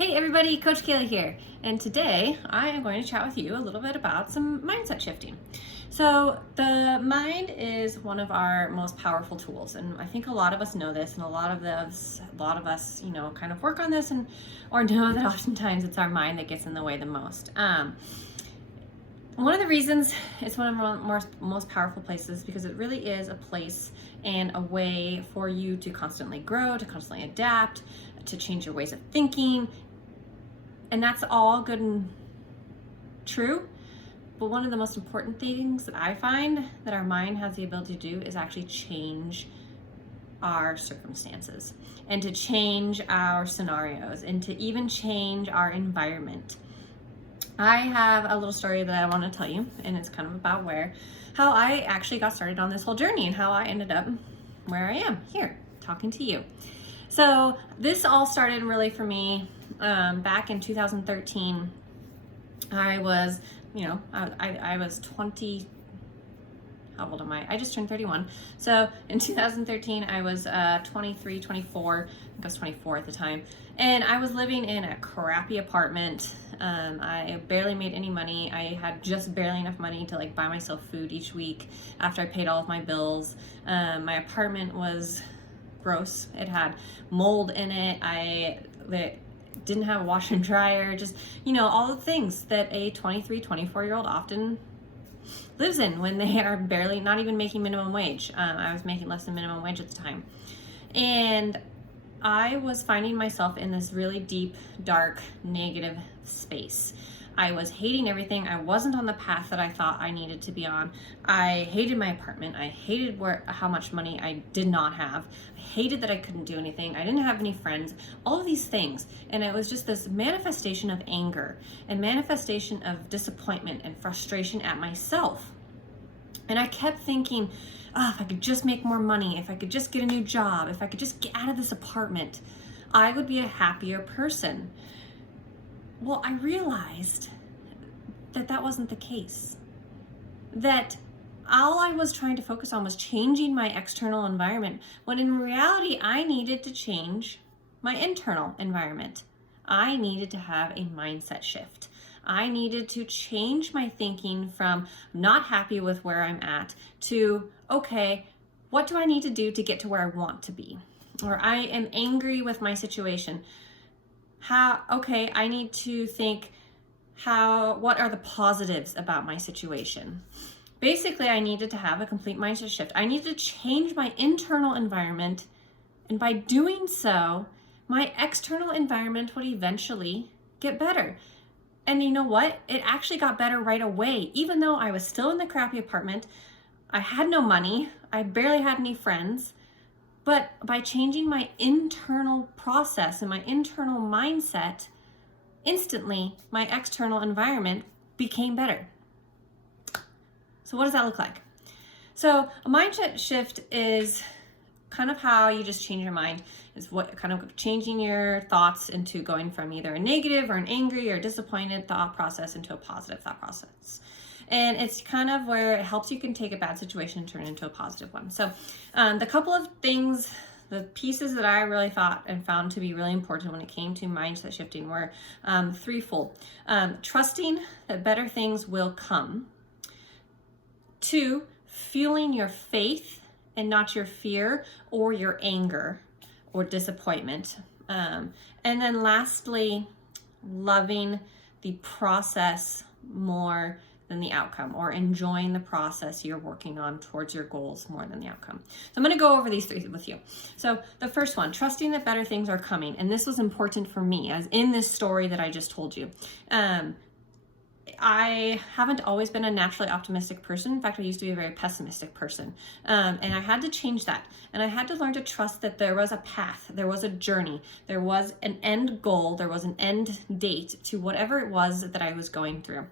Hey everybody, Coach Kayla here, and today I am going to chat with you a little bit about some mindset shifting. So the mind is one of our most powerful tools, and I think a lot of us know this, and a lot of us, kind of work on this, or know that oftentimes it's our mind that gets in the way the most. One of the reasons it's one of our most powerful places because it really is a place and a way for you to constantly grow, to constantly adapt, to change your ways of thinking. And that's all good and true. But one of the most important things that I find that our mind has the ability to do is actually change our circumstances and to change our scenarios and to even change our environment. I have a little story that I want to tell you, and it's kind of about how I actually got started on this whole journey and how I ended up where I am here talking to you. So this all started really for me back in 2013. I was, I was 20. How old am I? I just turned 31. So in 2013, I was 23, 24. I think I was 24 at the time. And I was living in a crappy apartment. I barely made any money. I had just barely enough money to buy myself food each week after I paid all of my bills. My apartment was gross. It had mold in it. It didn't have a washer and dryer. Just, all the things that a 23, 24-year-old often lives in when they are barely, not even making minimum wage. I was making less than minimum wage at the time. And I was finding myself in this really deep, dark, negative space. I was hating everything. I wasn't on the path that I thought I needed to be on. I hated my apartment. I hated how much money I did not have. I hated that I couldn't do anything. I didn't have any friends, all of these things. And it was just this manifestation of anger and manifestation of disappointment and frustration at myself. And I kept thinking, if I could just make more money, if I could just get a new job, if I could just get out of this apartment, I would be a happier person. Well, I realized that that wasn't the case. That all I was trying to focus on was changing my external environment, when in reality, I needed to change my internal environment. I needed to have a mindset shift. I needed to change my thinking from not happy with where I'm at to, okay, what do I need to do to get to where I want to be? Or I am angry with my situation. I need to think what are the positives about my situation? Basically, I needed to have a complete mindset shift. I needed to change my internal environment, and by doing so, my external environment would eventually get better. And you know what? It actually got better right away. Even though I was still in the crappy apartment, I had no money, I barely had any friends, but by changing my internal process and my internal mindset, instantly my external environment became better. So what does that look like? So a mindset shift is kind of how you just change your mind. Is what kind of changing your thoughts into going from either a negative or an angry or disappointed thought process into a positive thought process. And it's kind of where it helps you can take a bad situation and turn it into a positive one. So the couple of things, the pieces that I really thought and found to be really important when it came to mindset shifting were threefold. Trusting that better things will come. 2, fueling your faith and not your fear or your anger or disappointment. And then lastly, loving the process more than the outcome, or enjoying the process you're working on towards your goals more than the outcome. So I'm going to go over these 3 with you. So the first one, trusting that better things are coming. And this was important for me, as in this story that I just told you. I haven't always been a naturally optimistic person. In fact, I used to be a very pessimistic person. And I had to change that. And I had to learn to trust that there was a path, there was a journey, there was an end goal, there was an end date to whatever it was that I was going through.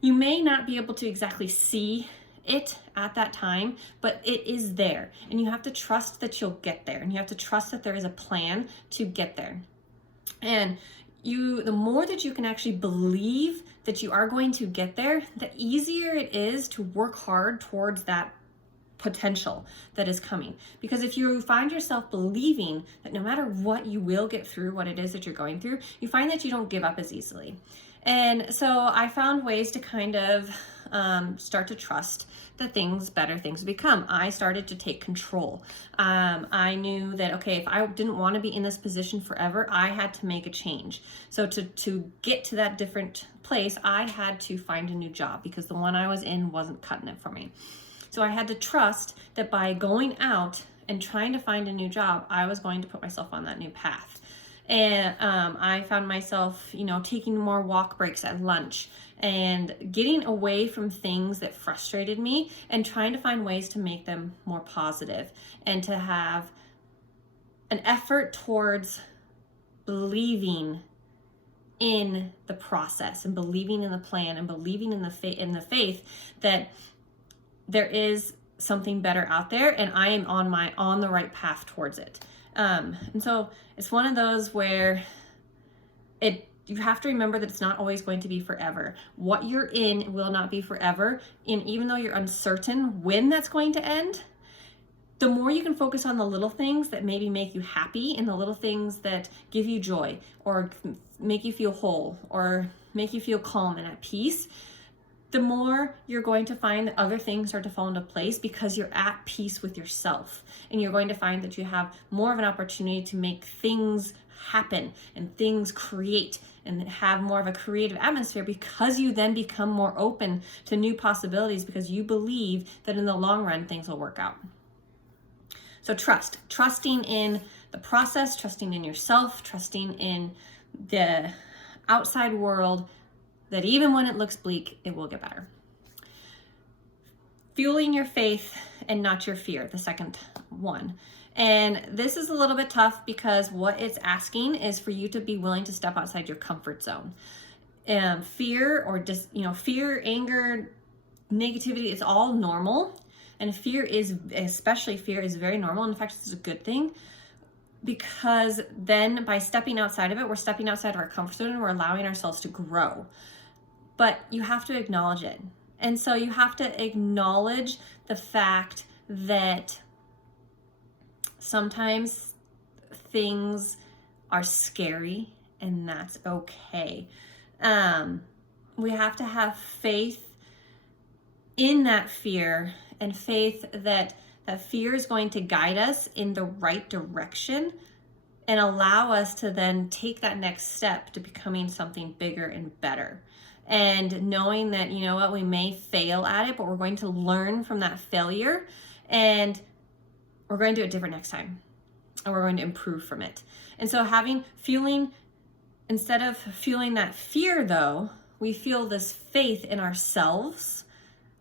You may not be able to exactly see it at that time, but it is there. And you have to trust that you'll get there. And you have to trust that there is a plan to get there. And the more that you can actually believe that you are going to get there, the easier it is to work hard towards that potential that is coming. Because if you find yourself believing that no matter what, you will get through what it is that you're going through, you find that you don't give up as easily. And so I found ways to kind of start to trust that better things become. I started to take control. I knew that, okay, if I didn't want to be in this position forever, I had to make a change. So to get to that different place, I had to find a new job because the one I was in wasn't cutting it for me. So I had to trust that by going out and trying to find a new job, I was going to put myself on that new path. And I found myself, taking more walk breaks at lunch and getting away from things that frustrated me and trying to find ways to make them more positive and to have an effort towards believing in the process and believing in the plan and believing in the faith that there is something better out there and I am on the right path towards it. And so it's one of those where you have to remember that it's not always going to be forever. What you're in will not be forever. And even though you're uncertain when that's going to end, the more you can focus on the little things that maybe make you happy and the little things that give you joy or make you feel whole or make you feel calm and at peace, the more you're going to find that other things start to fall into place because you're at peace with yourself. And you're going to find that you have more of an opportunity to make things happen and things create and have more of a creative atmosphere because you then become more open to new possibilities because you believe that in the long run, things will work out. So trusting in the process, trusting in yourself, trusting in the outside world, that even when it looks bleak, it will get better. Fueling your faith and not your fear, the second one. And this is a little bit tough because what it's asking is for you to be willing to step outside your comfort zone. Fear or just, fear, anger, negativity, it's all normal. And especially fear is very normal. In fact, it's a good thing. Because then by stepping outside of it, we're stepping outside of our comfort zone and we're allowing ourselves to grow. But you have to acknowledge it. And so you have to acknowledge the fact that sometimes things are scary and that's okay. We have to have faith in that fear and faith that fear is going to guide us in the right direction and allow us to then take that next step to becoming something bigger and better. And knowing that, we may fail at it, but we're going to learn from that failure and we're going to do it different next time. And we're going to improve from it. And so instead of feeling that fear though, we feel this faith in ourselves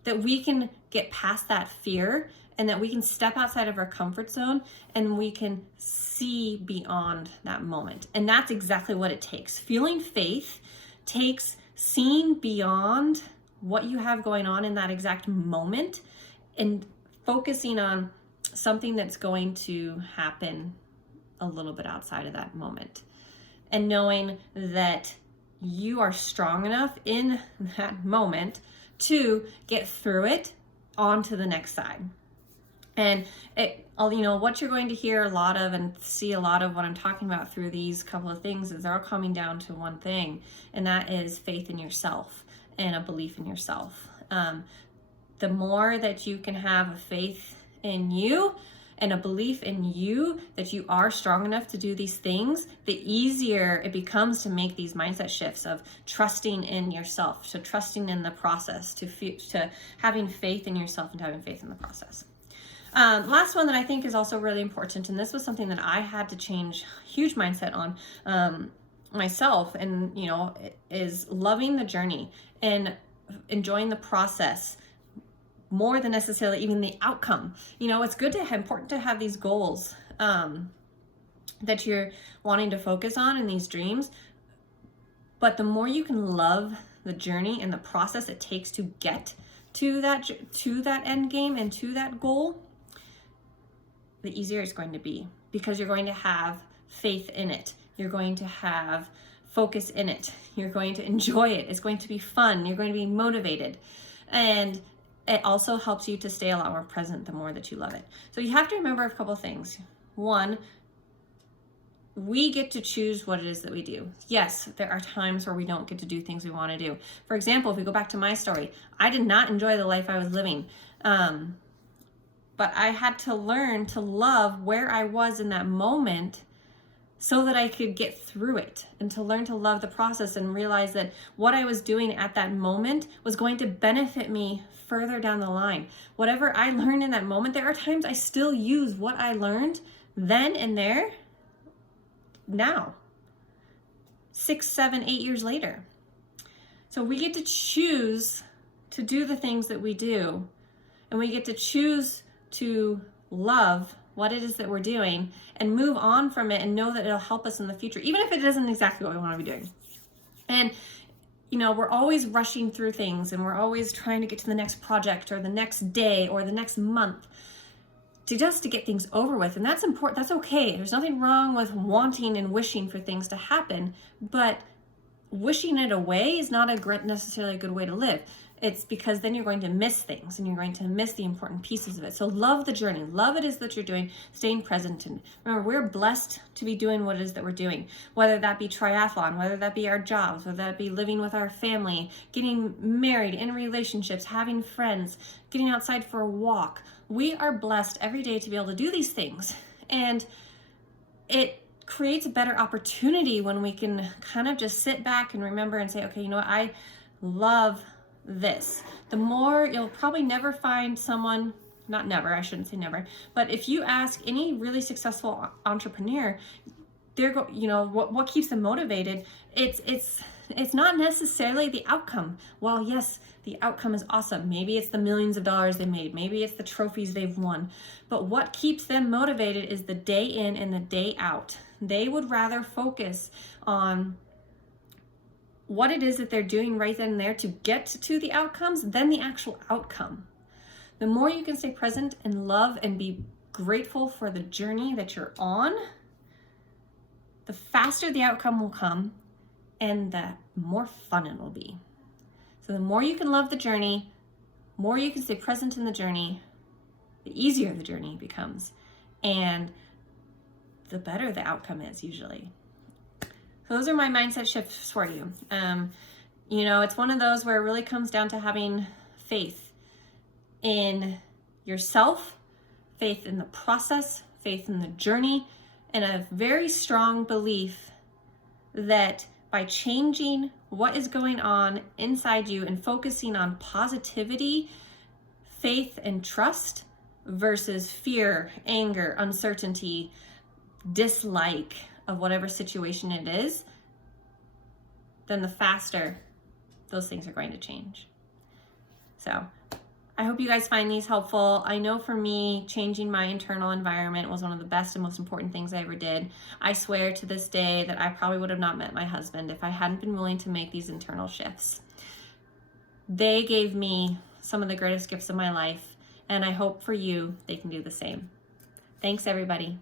that we can get past that fear and that we can step outside of our comfort zone and we can see beyond that moment. And that's exactly what it takes. Feeling faith takes seeing beyond what you have going on in that exact moment and focusing on something that's going to happen a little bit outside of that moment. And knowing that you are strong enough in that moment to get through it onto the next side. And what you're going to hear a lot of and see a lot of what I'm talking about through these couple of things is they're all coming down to one thing, and that is faith in yourself and a belief in yourself. The more that you can have a faith in you and a belief in you that you are strong enough to do these things, the easier it becomes to make these mindset shifts of trusting in yourself, to trusting in the process, to having faith in yourself and having faith in the process. Last one that I think is also really important, and this was something that I had to change huge mindset on myself, and is loving the journey and enjoying the process more than necessarily even the outcome. It's important to have these goals that you're wanting to focus on in these dreams, but the more you can love the journey and the process it takes to get to that end game and to that goal, the easier it's going to be, because you're going to have faith in it. You're going to have focus in it. You're going to enjoy it. It's going to be fun. You're going to be motivated. And it also helps you to stay a lot more present the more that you love it. So you have to remember a couple things. One, we get to choose what it is that we do. Yes, there are times where we don't get to do things we want to do. For example, if we go back to my story, I did not enjoy the life I was living. But I had to learn to love where I was in that moment so that I could get through it, and to learn to love the process and realize that what I was doing at that moment was going to benefit me further down the line. Whatever I learned in that moment, there are times I still use what I learned then and there now, 6, 7, 8 years later. So we get to choose to do the things that we do, and we get to choose to love what it is that we're doing and move on from it and know that it'll help us in the future, even if it isn't exactly what we want to be doing. And we're always rushing through things, and we're always trying to get to the next project or the next day or the next month to get things over with. And that's important. That's okay. There's nothing wrong with wanting and wishing for things to happen, but wishing it away is not necessarily a good way to live. It's because then you're going to miss things, and you're going to miss the important pieces of it. So love the journey. Love it is that you're doing, staying present. And remember, we're blessed to be doing what it is that we're doing, whether that be triathlon, whether that be our jobs, whether that be living with our family, getting married, in relationships, having friends, getting outside for a walk. We are blessed every day to be able to do these things. And it creates a better opportunity when we can kind of just sit back and remember and say, okay, you know what, I love this. The more, you'll probably never find someone, not never, I shouldn't say never, but if you ask any really successful entrepreneur, what keeps them motivated, it's not necessarily the outcome. Well, yes, the outcome is awesome. Maybe it's the millions of dollars they made. Maybe it's the trophies they've won. But what keeps them motivated is the day in and the day out. They would rather focus on what it is that they're doing right then and there to get to the outcomes than the actual outcome. The more you can stay present and love and be grateful for the journey that you're on, the faster the outcome will come and the more fun it will be. So the more you can love the journey, more you can stay present in the journey, the easier the journey becomes, and the better the outcome is usually. So those are my mindset shifts for you. It's one of those where it really comes down to having faith in yourself, faith in the process, faith in the journey, and a very strong belief that by changing what is going on inside you and focusing on positivity, faith, and trust versus fear, anger, uncertainty, dislike of whatever situation it is, then the faster those things are going to change. So I hope you guys find these helpful. I know for me, changing my internal environment was one of the best and most important things I ever did. I swear to this day that I probably would have not met my husband if I hadn't been willing to make these internal shifts. They gave me some of the greatest gifts of my life, and I hope for you they can do the same. Thanks, everybody.